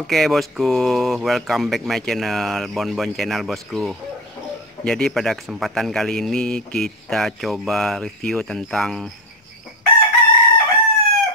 Oke bosku, welcome back my channel, Bonbon Channel bosku. Jadi pada kesempatan kali ini kita coba review tentang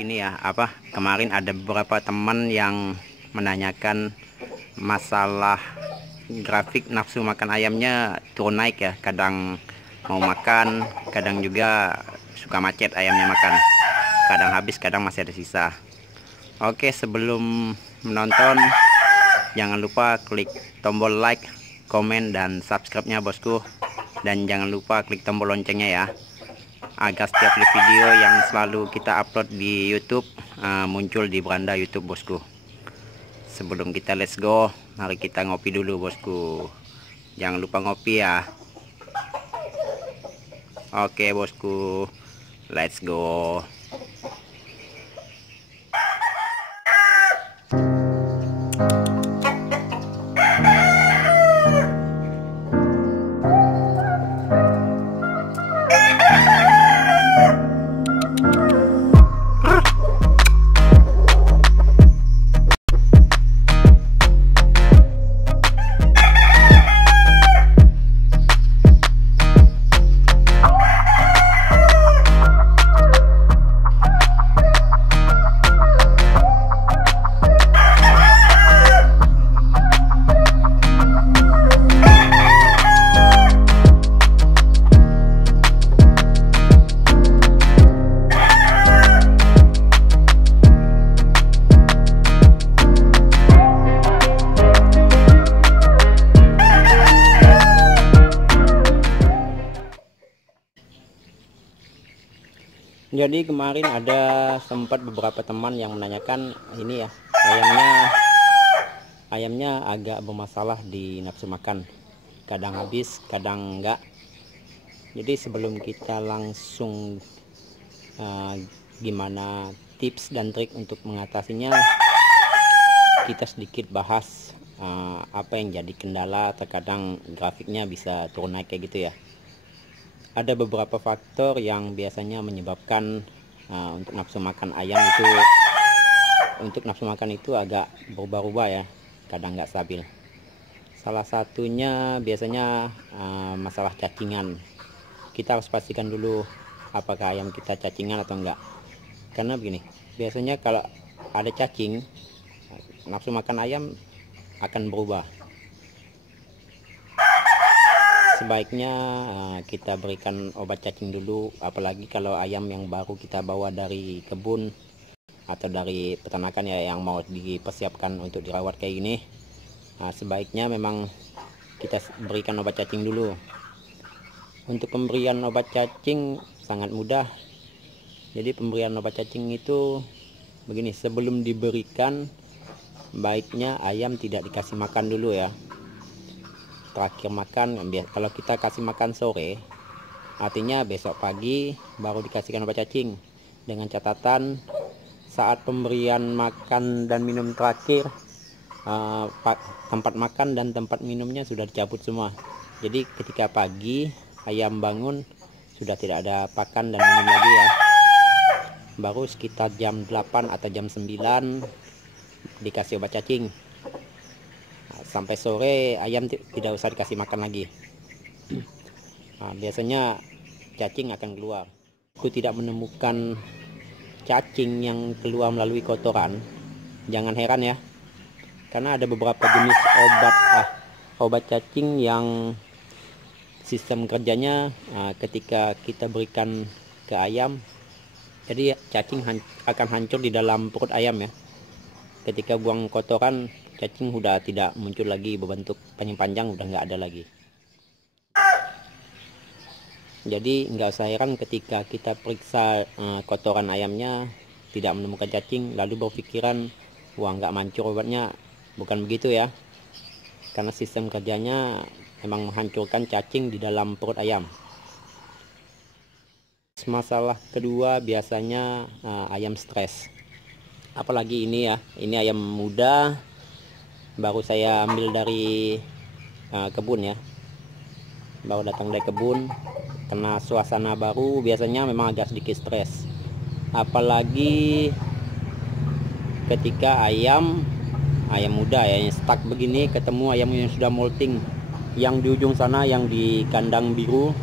ini ya, kemarin ada beberapa teman yang menanyakan masalah grafik nafsu makan ayamnya turun naik ya. Kadang mau makan, kadang juga suka macet ayamnya makan. Kadang habis, kadang masih ada sisa. Oke, sebelum menonton jangan lupa klik tombol like, komen, dan subscribe-nya bosku. Dan jangan lupa klik tombol loncengnya ya, agar setiap video yang selalu kita upload di YouTube muncul di beranda YouTube bosku. Sebelum kita let's go, mari kita ngopi dulu bosku. Jangan lupa ngopi ya. Oke bosku, let's go. Jadi kemarin ada sempat beberapa teman yang menanyakan ini ya, ayamnya agak bermasalah di nafsu makan, kadang habis kadang enggak. Jadi sebelum kita langsung gimana tips dan trik untuk mengatasinya, kita sedikit bahas apa yang jadi kendala terkadang grafiknya bisa turun naik kayak gitu ya. Ada beberapa faktor yang biasanya menyebabkan untuk nafsu makan ayam itu agak berubah-ubah ya, kadang nggak stabil. Salah satunya biasanya masalah cacingan. Kita harus pastikan dulu apakah ayam kita cacingan atau enggak. Karena begini, biasanya kalau ada cacing, nafsu makan ayam akan berubah. Sebaiknya kita berikan obat cacing dulu, apalagi kalau ayam yang baru kita bawa dari kebun atau dari peternakan ya, yang mau dipersiapkan untuk dirawat kayak gini. Sebaiknya memang kita berikan obat cacing dulu. Untuk pemberian obat cacing sangat mudah. Jadi pemberian obat cacing itu begini, sebelum diberikan baiknya ayam tidak dikasih makan dulu ya. Terakhir makan, kalau kita kasih makan sore, artinya besok pagi baru dikasihkan obat cacing. Dengan catatan saat pemberian makan dan minum terakhir, tempat makan dan tempat minumnya sudah dicabut semua. Jadi ketika pagi ayam bangun sudah tidak ada pakan dan minum lagi ya. Baru sekitar jam 8 atau jam 9 dikasih obat cacing. Sampai sore ayam tidak usah dikasih makan lagi. Biasanya cacing akan keluar. Aku tidak menemukan cacing yang keluar melalui kotoran. Jangan heran ya, karena ada beberapa jenis obat cacing yang sistem kerjanya ketika kita berikan ke ayam, jadi cacing akan hancur di dalam perut ayam ya. Ketika buang kotoran, cacing udah tidak muncul lagi, berbentuk panjang-panjang udah nggak ada lagi. Jadi nggak usah heran ketika kita periksa kotoran ayamnya tidak menemukan cacing lalu berpikiran wah nggak mancur obatnya. Bukan begitu ya, karena sistem kerjanya memang menghancurkan cacing di dalam perut ayam. Masalah kedua biasanya ayam stres. Apalagi ini ya, ini ayam muda baru saya ambil dari kebun ya, baru datang dari kebun, kena suasana baru, biasanya memang agak sedikit stres. Apalagi ketika ayam ayam muda ya, yang stuck begini, ketemu ayam yang sudah molting. Yang di ujung sana, yang di kandang biru,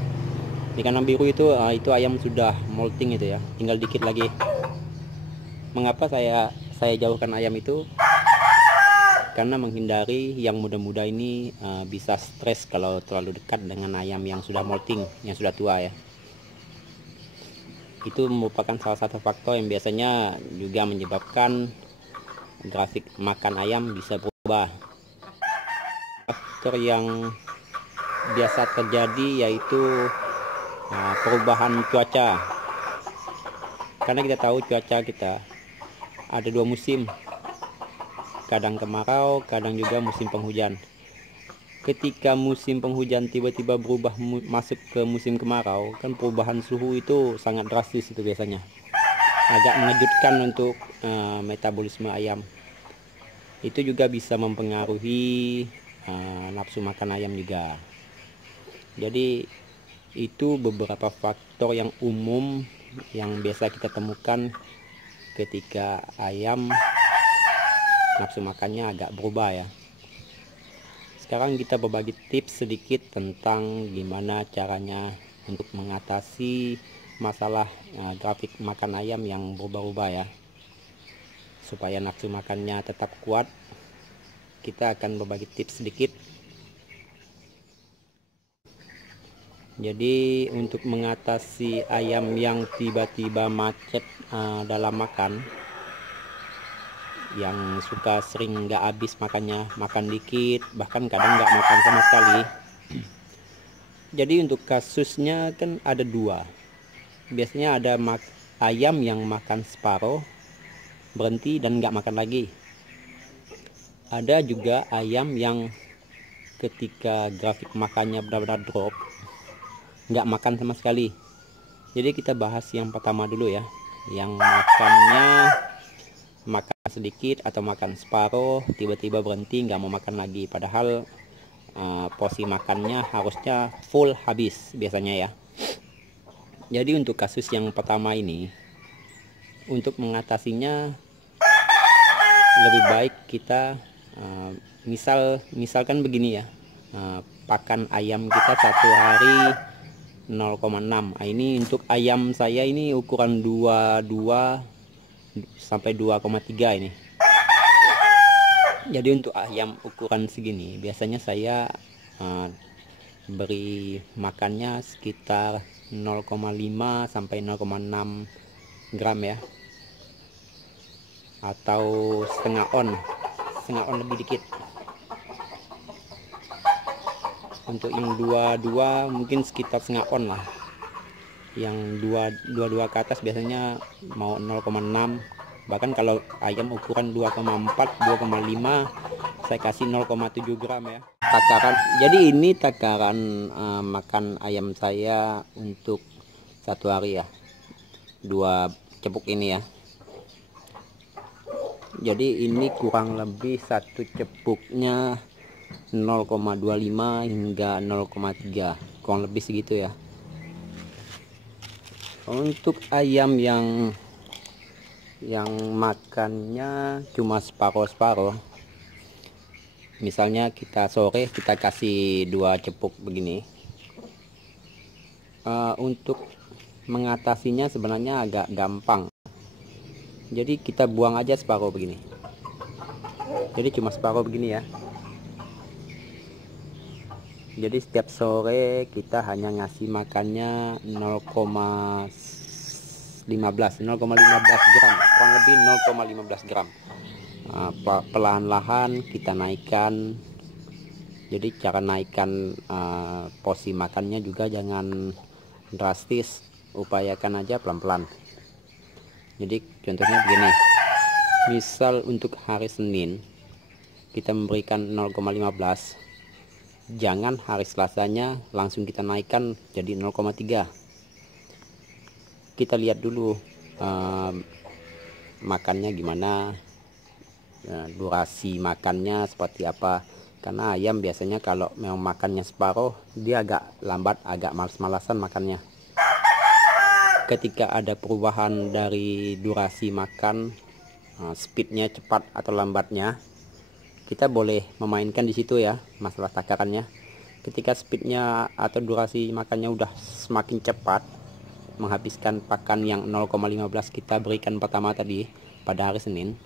itu ayam sudah molting itu ya, tinggal dikit lagi. Mengapa saya jauhkan ayam itu? Karena menghindari yang muda-muda ini bisa stres kalau terlalu dekat dengan ayam yang sudah molting, yang sudah tua ya. Itu merupakan salah satu faktor yang biasanya juga menyebabkan grafik makan ayam bisa berubah. Faktor yang biasa terjadi yaitu perubahan cuaca. Karena kita tahu cuaca kita ada 2 musim, kadang kemarau, kadang juga musim penghujan. Ketika musim penghujan tiba-tiba berubah masuk ke musim kemarau, kan perubahan suhu itu sangat drastis itu biasanya. Agak mengejutkan untuk metabolisme ayam. Itu juga bisa mempengaruhi nafsu makan ayam juga. Jadi itu beberapa faktor yang umum yang biasa kita temukan ketika ayam nafsu makannya agak berubah ya. Sekarang kita berbagi tips sedikit tentang gimana caranya untuk mengatasi masalah grafik makan ayam yang berubah-ubah ya. Supaya nafsu makannya tetap kuat, kita akan berbagi tips sedikit. Jadi untuk mengatasi ayam yang tiba-tiba macet dalam makan, yang suka sering nggak habis makannya, makan dikit, bahkan kadang nggak makan sama sekali. Jadi untuk kasusnya kan ada 2. Biasanya ada ayam yang makan separuh, berhenti dan nggak makan lagi. Ada juga ayam yang ketika grafik makannya benar-benar drop, nggak makan sama sekali. Jadi kita bahas yang pertama dulu ya, yang makannya makan sedikit atau makan separuh, tiba-tiba berhenti nggak mau makan lagi, padahal porsi makannya harusnya full habis biasanya ya. Jadi untuk kasus yang pertama ini, untuk mengatasinya lebih baik kita misalkan begini ya, pakan ayam kita 1 hari 0,6. Ini untuk ayam saya ini ukuran 22 sampai 2,3 ini. Jadi untuk ayam ukuran segini biasanya saya beri makannya sekitar 0,5 sampai 0,6 gram ya, atau setengah on lebih dikit. Untuk yang 22 mungkin sekitar setengah on lah. Yang 22 ke atas biasanya mau 0,6. Bahkan kalau ayam ukuran 2,4 2,5 saya kasih 0,7 gram ya. Takaran, jadi ini takaran makan ayam saya untuk 1 hari ya, 2 cepuk ini ya. Jadi ini kurang lebih 1 cepuknya 0,25 hingga 0,3, kurang lebih segitu ya. Untuk ayam yang makannya cuma separuh-separuh, misalnya kita sore kita kasih 2 cepuk begini, untuk mengatasinya sebenarnya agak gampang. Jadi kita buang aja separuh begini, jadi cuma separuh begini ya. Jadi setiap sore kita hanya ngasih makannya 0,15 gram, kurang lebih 0,15 gram. Perlahan-lahan kita naikkan. Jadi cara naikkan porsi makannya juga jangan drastis, upayakan aja pelan-pelan. Jadi contohnya begini, misal untuk hari Senin kita memberikan 0,15, jangan hari Selasanya langsung kita naikkan jadi 0,3. Kita lihat dulu makannya gimana, durasi makannya seperti apa. Karena ayam biasanya kalau memang makannya separuh, dia agak lambat, agak malas-malasan makannya. Ketika ada perubahan dari durasi makan, speednya cepat atau lambatnya, kita boleh memainkan di situ ya masalah takarannya. Ketika speednya atau durasi makannya udah semakin cepat, menghabiskan pakan yang 0,15 kita berikan pertama tadi pada hari Senin,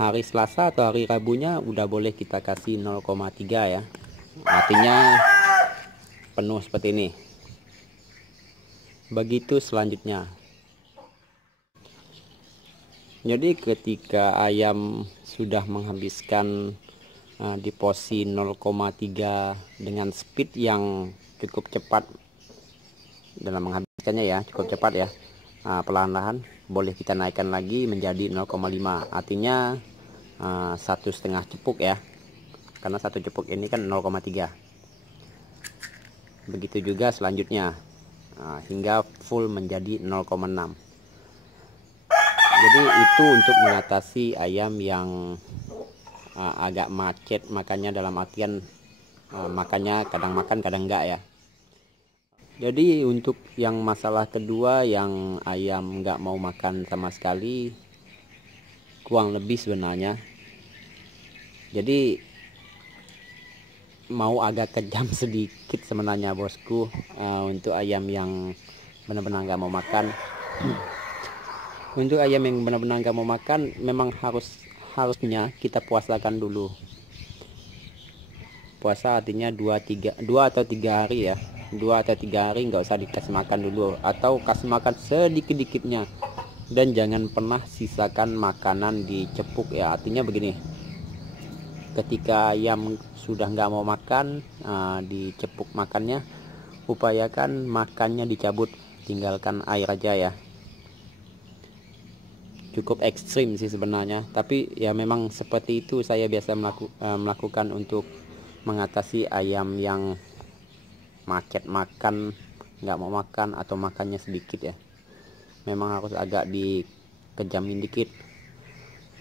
hari Selasa atau hari Rabunya udah boleh kita kasih 0,3 ya, artinya penuh seperti ini. Begitu selanjutnya. Jadi ketika ayam sudah menghabiskan di posisi 0,3 dengan speed yang cukup cepat dalam menghabiskannya ya, cukup cepat ya, perlahan-lahan boleh kita naikkan lagi menjadi 0,5, artinya 1,5 cepuk ya, karena satu cepuk ini kan 0,3. Begitu juga selanjutnya hingga full menjadi 0,6. Jadi itu untuk mengatasi ayam yang agak macet makannya, dalam artian makannya kadang makan kadang enggak ya. Jadi untuk yang masalah kedua, yang ayam nggak mau makan sama sekali, kurang lebih sebenarnya, jadi mau agak kejam sedikit sebenarnya bosku, untuk ayam yang benar-benar nggak mau makan. Untuk ayam yang benar-benar nggak mau makan, memang harusnya kita puasakan dulu. Puasa artinya 2 atau 3 hari ya, 2 atau 3 hari nggak usah dikasih makan dulu, atau kasih makan sedikit-dikitnya, dan jangan pernah sisakan makanan di cepuk ya. Artinya begini, ketika ayam sudah nggak mau makan di cepuk makannya, upayakan makannya dicabut, tinggalkan air aja ya. Cukup ekstrim sih sebenarnya, tapi ya memang seperti itu saya biasa melakukan untuk mengatasi ayam yang macet makan, nggak mau makan atau makannya sedikit ya. Memang harus agak dikejamin dikit.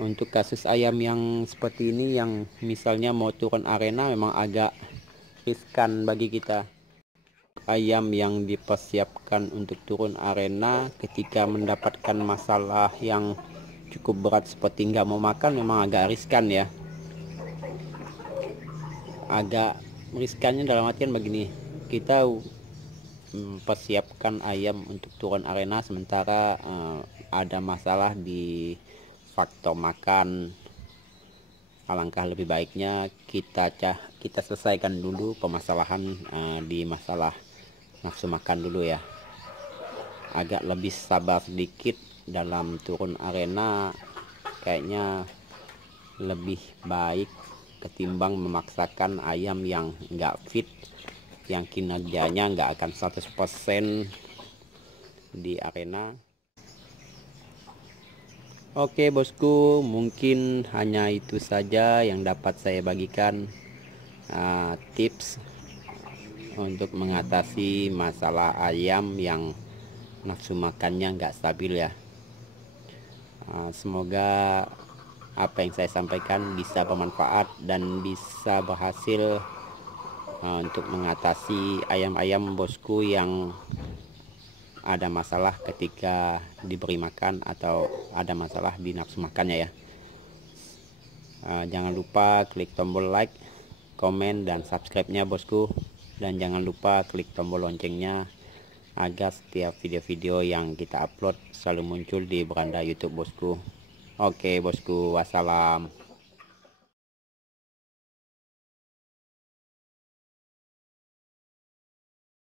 Untuk kasus ayam yang seperti ini, yang misalnya mau turun arena, memang agak riskan bagi kita. Ayam yang dipersiapkan untuk turun arena ketika mendapatkan masalah yang cukup berat seperti nggak mau makan, memang agak riskan ya. Agak riskannya dalam artian begini, kita mempersiapkan ayam untuk turun arena sementara ada masalah di faktor makan. Alangkah lebih baiknya kita selesaikan dulu permasalahan di masalah nafsu makan dulu ya. Agak lebih sabar sedikit dalam turun arena kayaknya lebih baik ketimbang memaksakan ayam yang nggak fit, yang kinerjanya nggak akan 100% di arena. Oke bosku, mungkin hanya itu saja yang dapat saya bagikan, tips untuk mengatasi masalah ayam yang nafsu makannya nggak stabil ya. Semoga apa yang saya sampaikan bisa bermanfaat dan bisa berhasil untuk mengatasi ayam-ayam bosku yang ada masalah ketika diberi makan atau ada masalah di nafsu makannya ya. Jangan lupa klik tombol like, komen, dan subscribe-nya bosku, dan jangan lupa klik tombol loncengnya agar setiap video-video yang kita upload selalu muncul di beranda YouTube bosku. Oke bosku, wassalam.